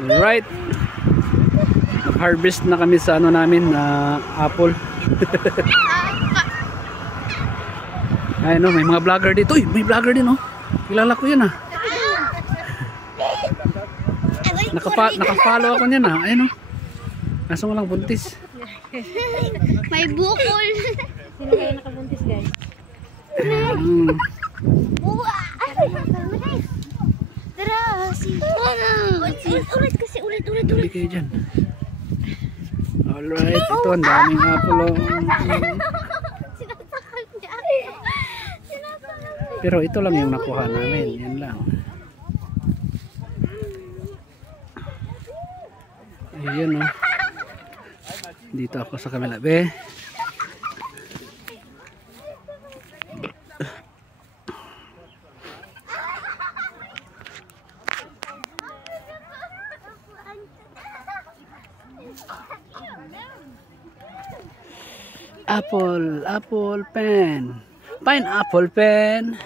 Right. Harvest na kami sa ano namin na apple. Ay no, may mga vlogger dito. Uy, may vlogger din oh. Kilala ko 'yan ah. Naka-follow ako niyan ah. Ayun oh. Kaso walang buntis. May bukol. Sino kayo nakabuntis, guys? Tara, ulit kasi ulit. Hindi kayo dyan. Alright, ito ang daming apple. Pero ito lang yung nakuha namin. Yan lang. Ayan o. Dito ako sa kamila. Be. Apple pen. Pineapple pen.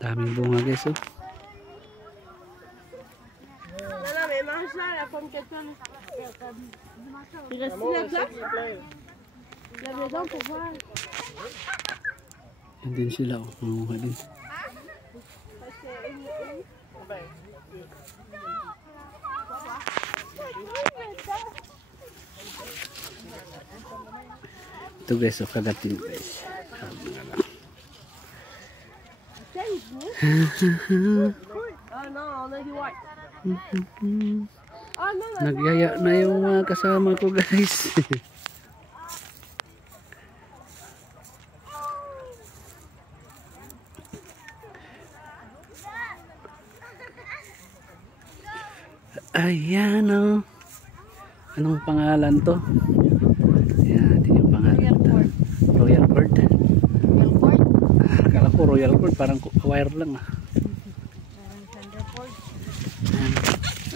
Daming bunga guys oh. Yan din sila oh. Nanguha din. Ito guys, oh, kagatin guys. Nagyaya na yung mga kasama ko guys. Ayan o. Anong pangalan to? Ayan, ito yung pangalan to. Royal Court. Royal Court? Akala ko Royal Court, parang wire lang ah. Parang Thunderbolt.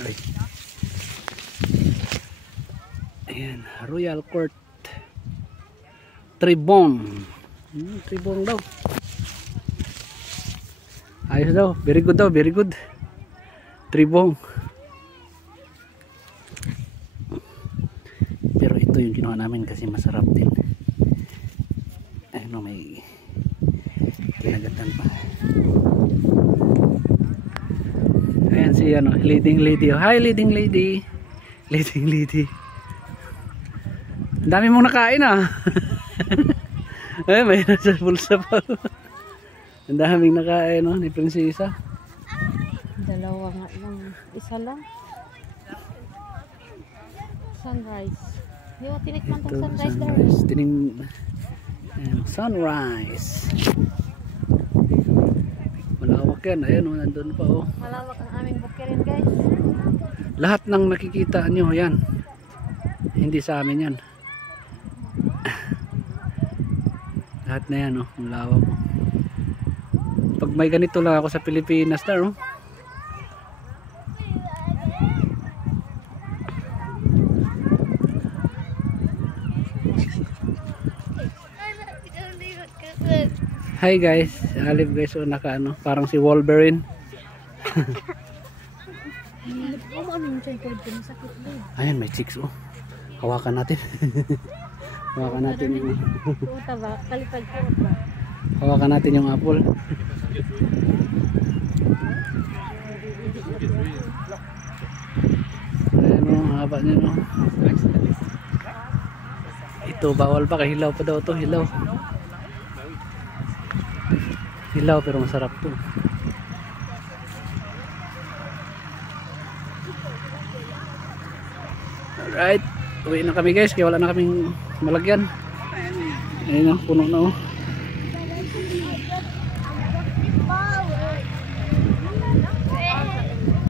Ay. Ayan, Royal Court. Tribong. Tribong daw. Ayos daw, very good daw, very good. Tribong. Pero ito yung ginawa namin kasi masarap din. Ano, may kinagatan pa. Ayan si ano, leading lady. Oh, hi leading lady. Leading lady. Ang dami mong nakain ah. Ay, may nasa bulsa pa. Ang daming nakain oh, ni Prinsesa. Dalawa nga lang. Isa lang. Sunrise. Di ba tinikman tong sunrise there? Sunrise. Malawak yan. Ayan oh, nandun pa oh. Malawak ang aming bukirin guys. Lahat ng nakikita nyo yan. Hindi sa amin yan. Lahat na yan oh. Malawak oh. Pag may ganito lang ako sa Pilipinas na oh. Hi guys, Alif guys oh, naka ano, parang si Wolverine. Ayan, may chicks oh. Hawakan natin. Hawakan natin yung hawakan natin yung apple. Ayan oh, haba niya no. Ito bawal pa, kahilaw pa daw to, hilaw. Hilaw pero masarap to. Alright, uwi na kami guys, kaya wala na kaming malagyan. Ayun na, puno na oh.